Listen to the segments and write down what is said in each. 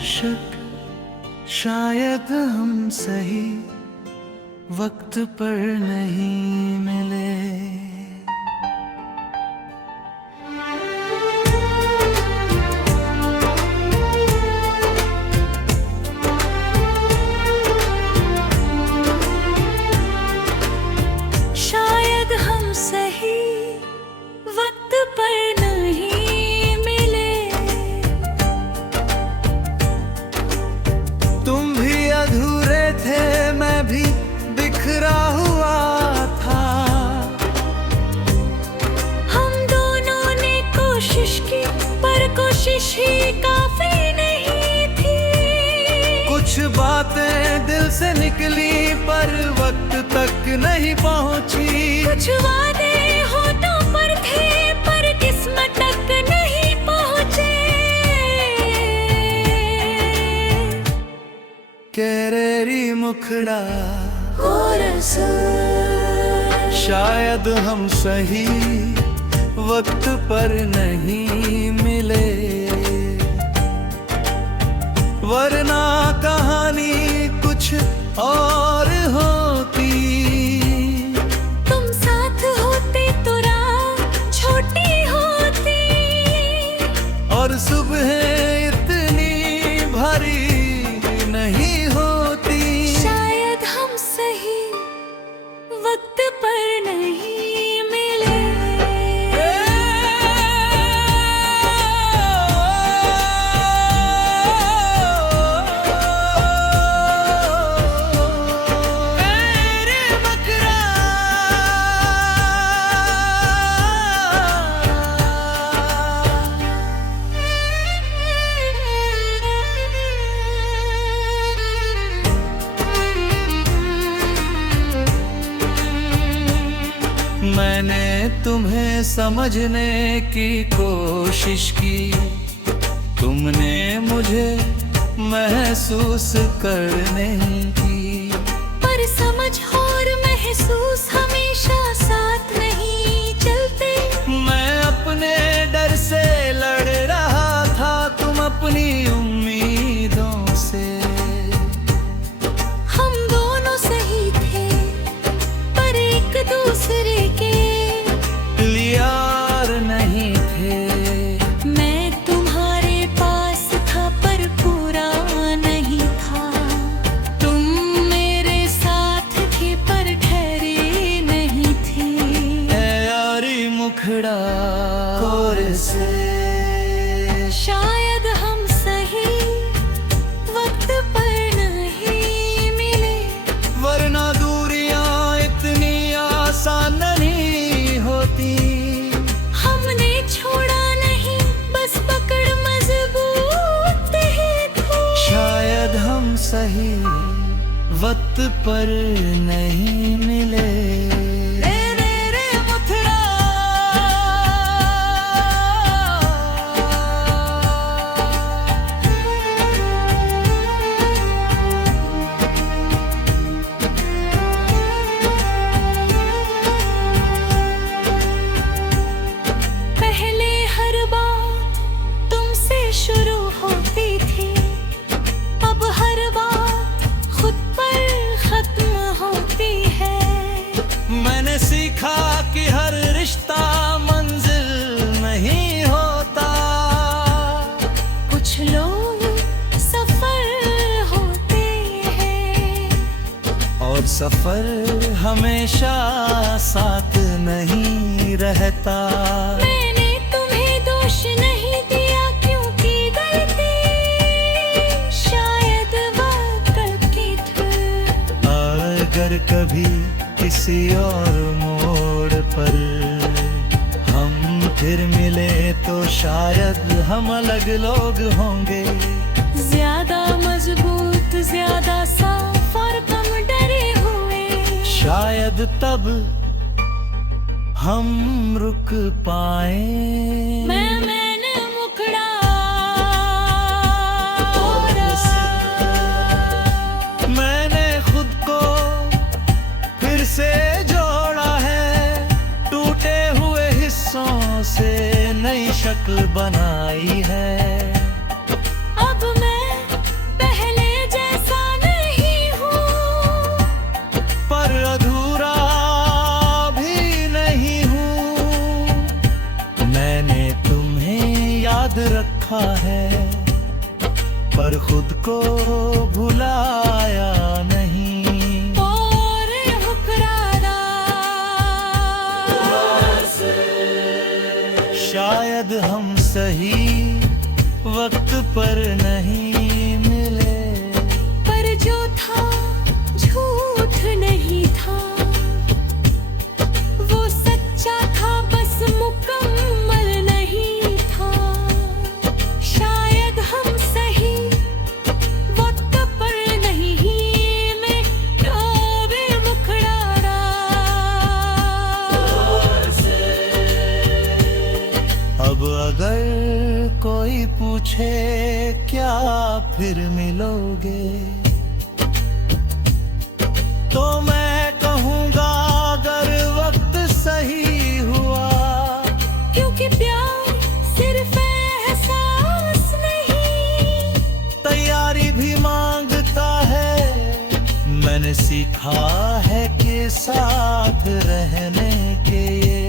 शीर्षक शायद हम सही वक्त पर नहीं मिले। शायद हम सही वक्त पर नहीं मिले। तुम भी अधूरे थे, मैं भी बिखरा हुआ था। हम दोनों ने कोशिश की पर कोशिश ही काफी नहीं थी। कुछ बातें दिल से निकली पर वक्त तक नहीं पहुंची। कुछ वादे होठों पर थे पर किस्मत तक नहीं पहुंचे। केरेरी मुखड़ा शायद हम सही वक्त पर नहीं मिले, वरना कहानी कुछ और होती। तुम साथ होते तो रात छोटी होती और सुबह इतनी भारी नहीं होती। शायद हम सही वक्त पर नहीं मिले। मैंने तुम्हें समझने की कोशिश की, तुमने मुझे महसूस करने की। पर समझ और महसूस हमेशा साथ नहीं चलते। मैं अपने डर से लड़ रहा था, तुम अपनी उम्मीदों से। हम दोनों सही थे पर एक दूसरे के यार नहीं थे। मैं तुम्हारे पास था पर पूरा नहीं था। तुम मेरे साथ थे पर ठहरे नहीं थे। ऐ यारी मुखड़ा कोरे से शायद हम सही वक्त पर नहीं मिले, वरना दूरियां इतनी आसान नहीं होती। हमने छोड़ा नहीं बस पकड़ मजबूत ही थी। शायद हम सही वक्त पर नहीं मिले। पहले हर बात तुमसे शुरू होती थी, अब हर बात खुद पर खत्म होती है। मैंने सीखा कि हर रिश्ता मंजिल नहीं होता। कुछ लोग सफर होते हैं और सफर हमेशा साथ नहीं रहता। मैंने तुम्हें दोष नहीं दिया क्योंकि गलती शायद वक्त की थी। अगर कभी किसी और मोड़ पर हम फिर मिले तो शायद हम अलग लोग होंगे। ज्यादा मजबूत, ज्यादा साफ और कम डरे हुए। शायद तब हम रुक पाए। मैंने मुखड़ा मैंने खुद को फिर से जोड़ा है, टूटे हुए हिस्सों से नई शक्ल बनाई है। अब मैं देखा है, पर खुद को भुलाया नहीं। और हुक्राना शायद हम सही वक्त पर नहीं मिले, पर जो था झूठ नहीं था, वो सच्चा था बस मुकम्मल नहीं था। शायद हम सही वक्त पर नहीं में रोवे मुखड़ारा। अब अगर कोई पूछे क्या फिर मिलोगे, तो मैं कहूँगा अगर वक्त सही हुआ। क्योंकि प्यार सिर्फ एहसास नहीं, तैयारी भी मांगता है। मैंने सीखा है कि साथ रहने के ये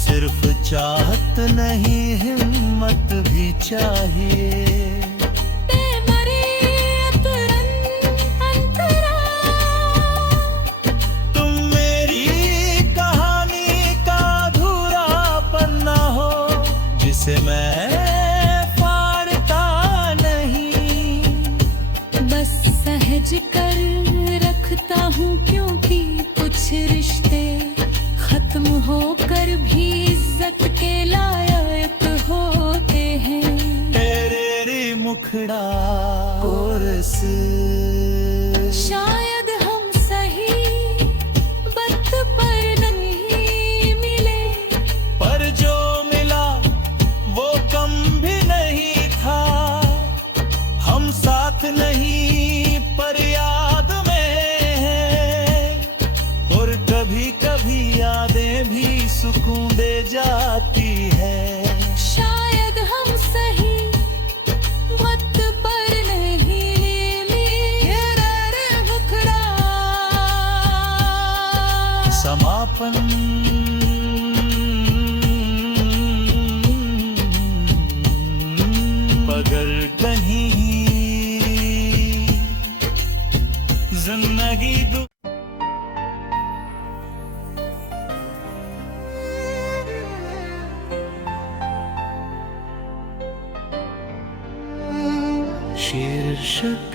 सिर्फ चाहत नहीं, हिम्मत भी चाहिए। तुम मेरी कहानी का अधूरा पन्ना हो, जिसे मैं फाड़ता नहीं। बस सहज कर रखता हूँ, क्योंकि कुछ रिश्ते खत्म होकर भी इज्जत के लायक होते हैं। तेरे मुखड़ा कोरस, शायद हम सही वक्त पर नहीं मिले, पर जो मिला वो कम भी नहीं था। हम साथ नहीं पर याद में हैं, और कभी कभी यादें भी सुकून दे जाती है। शायद हम सही वक्त पर नहीं मिले, मुखड़ा समापन बगल कहीं जिंदगी शीर्षक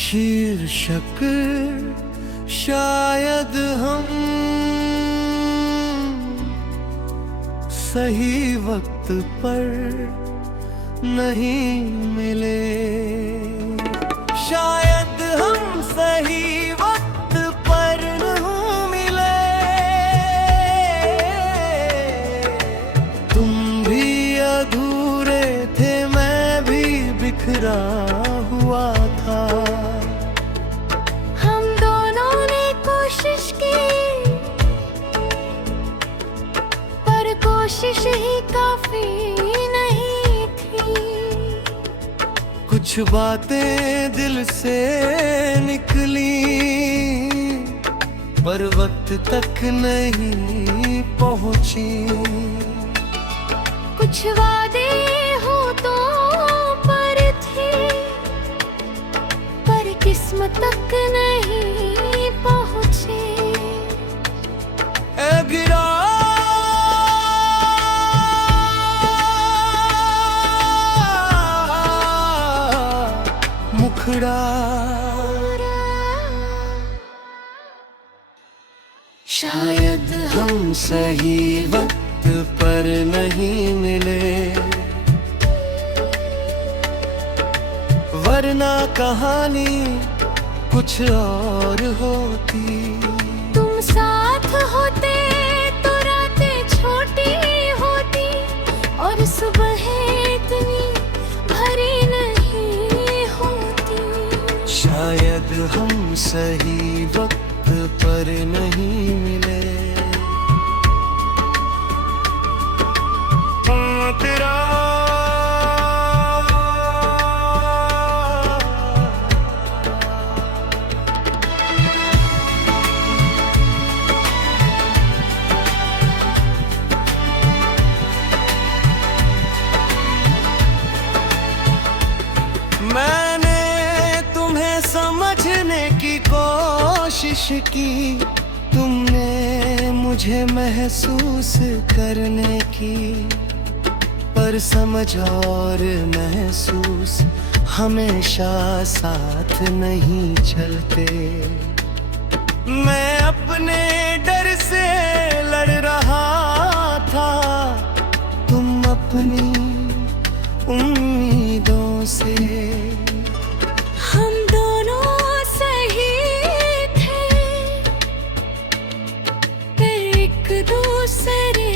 शीर्षक शायद हम सही वक्त पर नहीं मिले, शायद हम सही वक्त पर नहीं मिले। तुम भी अधूरे थे, मैं भी बिखरा हुआ था। हम दोनों ने कोशिश की, पर कोशिश ही काफी नहीं थी। कुछ बातें दिल से निकली, पर वक्त तक नहीं पहुंची। कुछ वादे होठों पर थे, पर किस्मत तक नहीं पहुंचे। ए गिरा मुखड़ा, शायद हम सही वक्त पर नहीं मिले, वरना कहानी कुछ और होती। तुम साथ होते तो रातें छोटी होती, और सुबह इतनी भरी नहीं होती। शायद हम सही वक्त पर नहीं मिले। तेरा आशिकी तुमने मुझे महसूस करने की, पर समझ और महसूस हमेशा साथ नहीं चलते। मैं अपने डर से लड़ रहा था, तुम अपनी उम्मीदों से। हम दोनों सही थे, पर एक दूसरे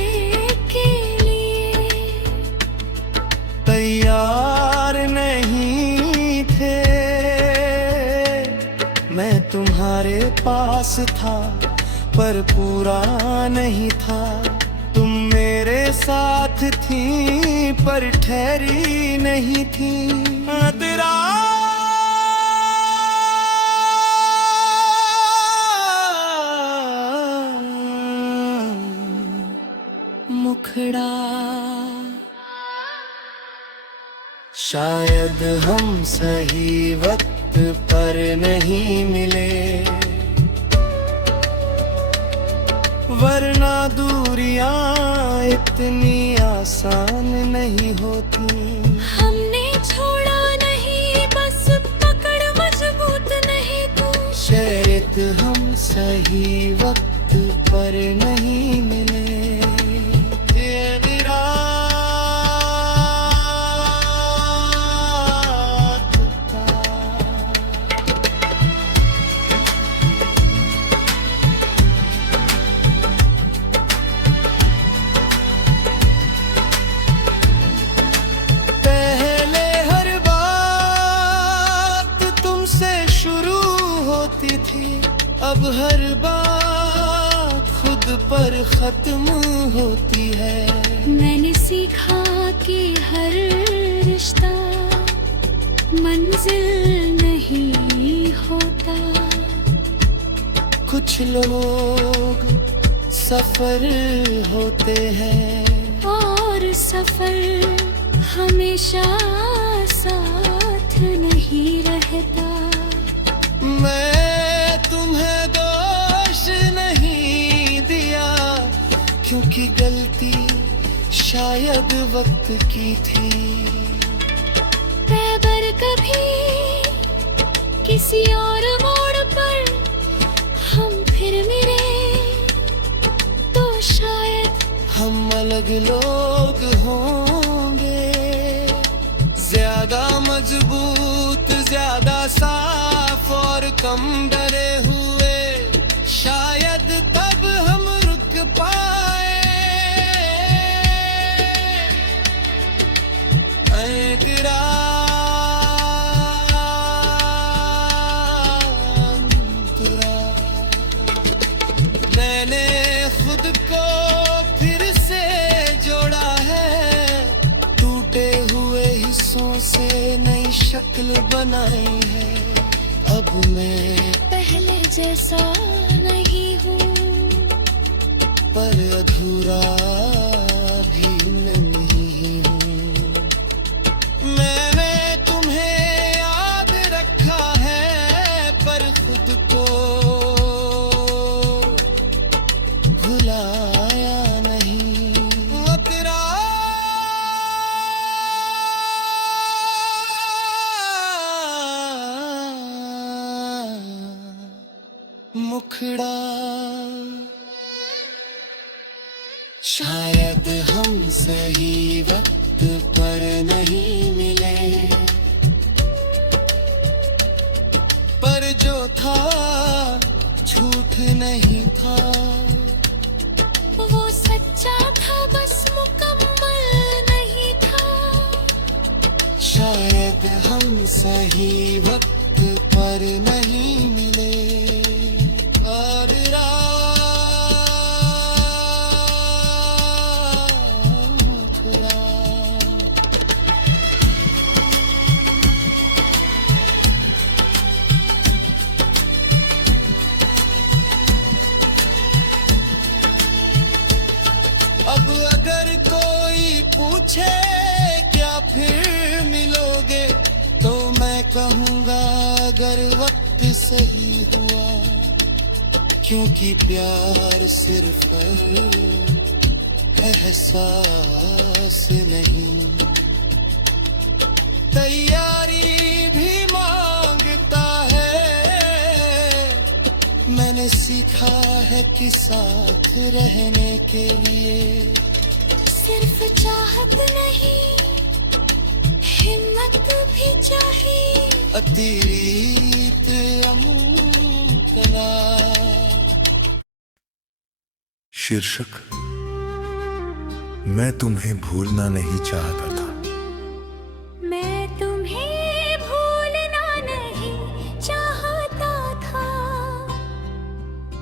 के लिए तैयार नहीं थे। मैं तुम्हारे पास था पर पूरा नहीं था, तुम मेरे साथ थी पर ठहरी नहीं थी। तेरा मुखड़ा, शायद हम सही वक्त पर नहीं मिले, वरना दूरियां इतनी आसान नहीं होती। हमने छोड़ा नहीं, बस पकड़ मजबूत नहीं तू। शायद हम सही वक्त पर नहीं मिले। ये मेरा थी, अब हर बात खुद पर खत्म होती है। मैंने सीखा कि हर रिश्ता मंजिल नहीं होता। कुछ लोग सफर होते हैं और सफर हमेशा साथ नहीं रहता। मैं तुम्हें दोष नहीं दिया, क्योंकि गलती शायद वक्त की थी। अगर कभी किसी और मोड़ पर हम फिर मिले, तो शायद हम अलग लोग होंगे, ज्यादा मजबूत, ज्यादा साफ और कम डरे हुए। शायद तब हम रुक पाए। तेरा मैंने खुद को फिर से जोड़ा है, टूटे हुए हिस्सों से नई शक्ल बनाई है। अब मैं पहले जैसा नहीं हूँ, पर अधूरा भी नहीं हूँ। मैंने तुम्हें याद रखा है, पर खुद को भुलाया नहीं। वो तेरा मुखड़ा, शायद हम सही वक्त पर नहीं मिले, पर जो था झूठ नहीं था। वो सच्चा था, बस मुकम्मल नहीं था। शायद हम सही वक्त पर नहीं मिले। और अब अगर कोई पूछे क्या फिर मिलोगे, तो मैं कहूँगा अगर वक्त सही हुआ क्योंकि प्यार सिर्फ एहसास नहीं, तैयारी भी मांगता है। मैंने सीखा है कि साथ रहने के लिए सिर्फ चाहत नहीं, हिम्मत भी चाहिए। अतिरिक्त अमूतना। शीर्षक मैं तुम्हें भूलना नहीं चाहता था। मैं तुम्हें भूलना नहीं चाहता था,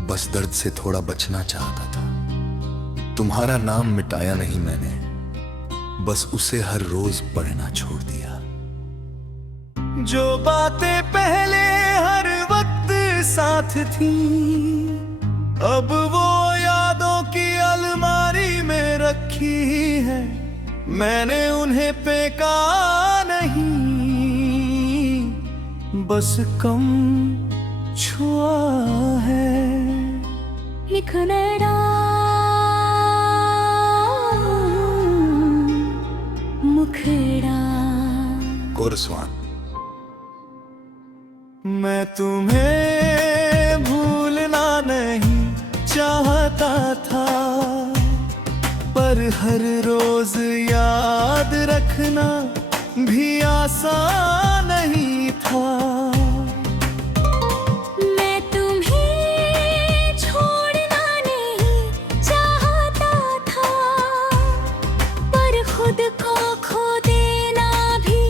बस दर्द से थोड़ा बचना चाहता था। तुम्हारा नाम मिटाया नहीं मैंने, बस उसे हर रोज पढ़ना छोड़ दिया। जो बातें पहले हर वक्त साथ थी, अब वो यादों की अलमारी में रखी है। मैंने उन्हें फेंका नहीं, बस कम छुआ है। निखरड़ा मुखड़ा। कोरस्वान। मैं तुम्हें भूलना नहीं चाहता था, पर हर रोज याद रखना भी आसान नहीं था। मैं तुम्हें छोड़ना नहीं चाहता था, पर खुद को खो देना भी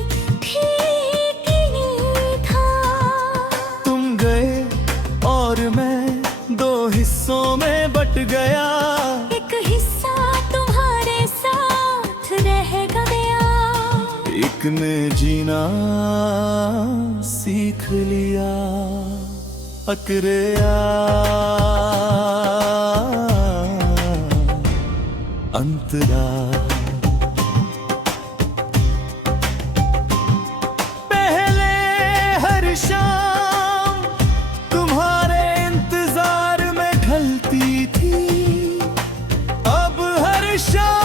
ठीक नहीं था। तुम गए और मैं दो हिस्सों में बट गया। एक हिस्सा तुम्हारे साथ रह गया, एक ने जीना सीख लिया। अकरेया अंतरा। पहले हर शाम तुम्हारे इंतजार में ढलती थी, अब हर शाम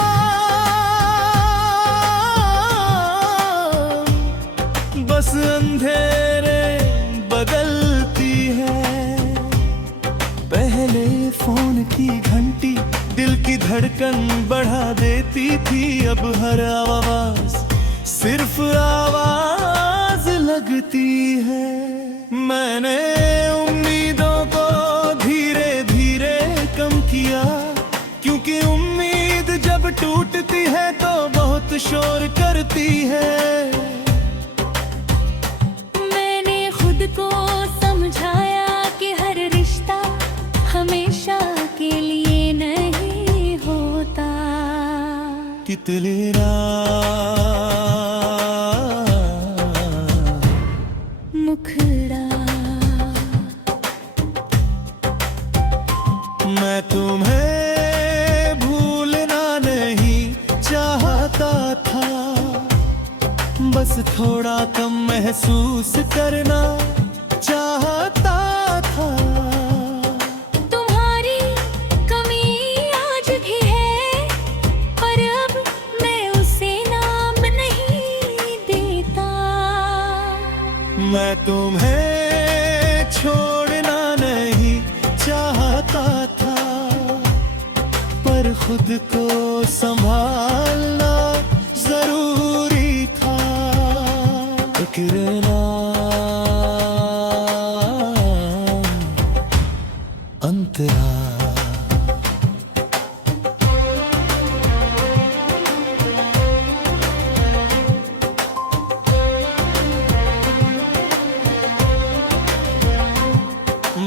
बस अंधेरे बदलती है। पहले फोन की घंटी दिल की धड़कन बढ़ा देती थी, अब हर आवाज सिर्फ आवाज लगती है। मैंने उम्मीदों को धीरे धीरे कम किया, क्योंकि उम्मीद जब टूटती है तो बहुत शोर करती है। मैंने खुद को समझाया कि हर रिश्ता हमेशा के लिए नहीं होता। तितलियां मुखड़ा। मैं तुम्हें भूलना नहीं चाहता था, बस थोड़ा कम महसूस करना चाहता था। तुम्हारी कमी आज भी है, पर अब मैं उसे नाम नहीं देता। मैं तुम्हें छोड़ना नहीं चाहता था, पर खुद को संभालना जरूरी था। गिरना अंतरा।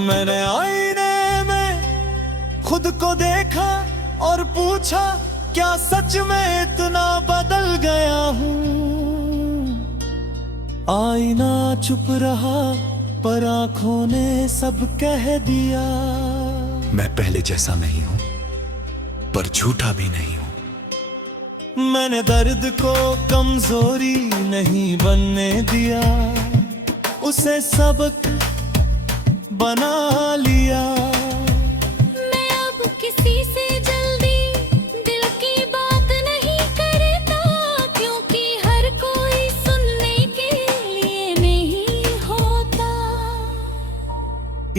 मैंने आईने में खुद को देखा और पूछा, क्या सच में इतना बदल गया हूँ? आईना चुप रहा, पर आंखों ने सब कह दिया। मैं पहले जैसा नहीं हूं, पर झूठा भी नहीं हूं। मैंने दर्द को कमजोरी नहीं बनने दिया, उसे सबक बना लिया।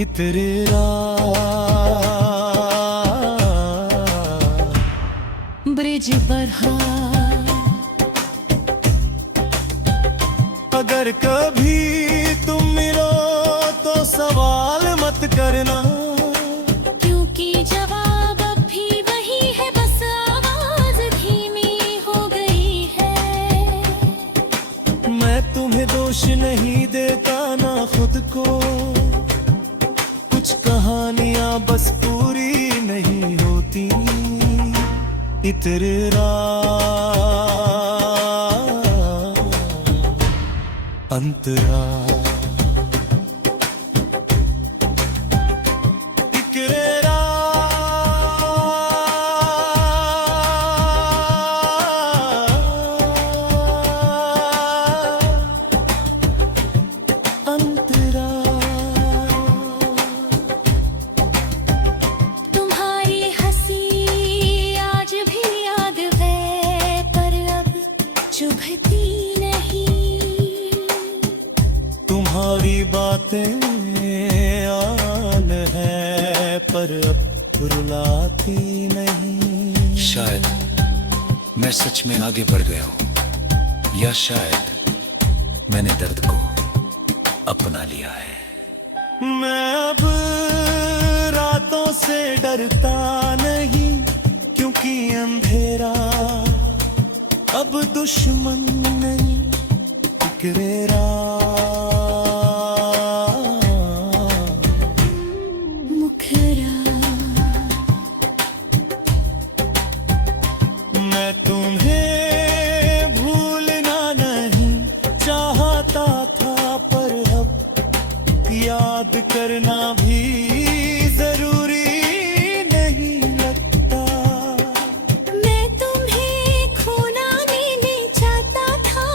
इतरेरा ब्रिज बरहा अगर कभी तुम मिलो तो सवाल मत करना, क्योंकि जवाब अब भी वही है, बस आवाज धीमी हो गई है। मैं तुम्हें दोष नहीं देता ना खुद को, कुछ कहानियां बस पूरी नहीं होती। इतरेरा अंतरा इकरेरा अंतरा तुम्हारी हंसी आज भी याद है, पर अब चुभती नहीं। तुम्हारी बातें आन है पर अब रुलाती नहीं। शायद मैं सच में आगे बढ़ गया हूं, या शायद मैंने दर्द को अपना लिया है। मैं अब रातों से डरता नहीं, क्योंकि अंधेरा अब दुश्मन नहीं। इकरेरा मुखरा मैं तुम्हें भूलना नहीं चाहता था, पर अब याद करना भी जरूरी नहीं लगता। मैं तुम्हें खोना नहीं चाहता था,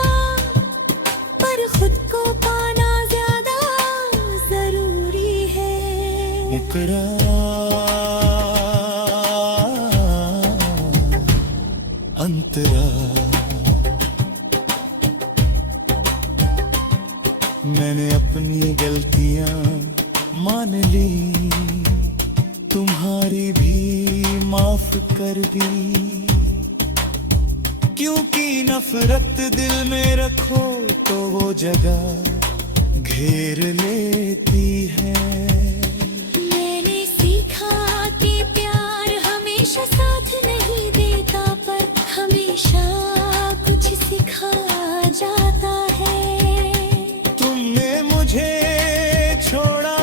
पर खुद को पाना ज्यादा जरूरी है। मुकरा अंतरा मैंने अपनी गलतियां मान ली, तुम्हारी भी माफ कर दी। क्योंकि नफरत दिल में रखो तो वो जगह घेर लेती है। मैंने सीखा कि प्यार हमेशा साथ नहीं देता, पर हमेशा कुछ सिखा जाता है। तुमने मुझे छोड़ा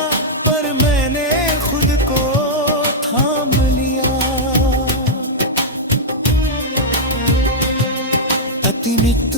पर मैंने खुद को थाम लिया। अति नित्य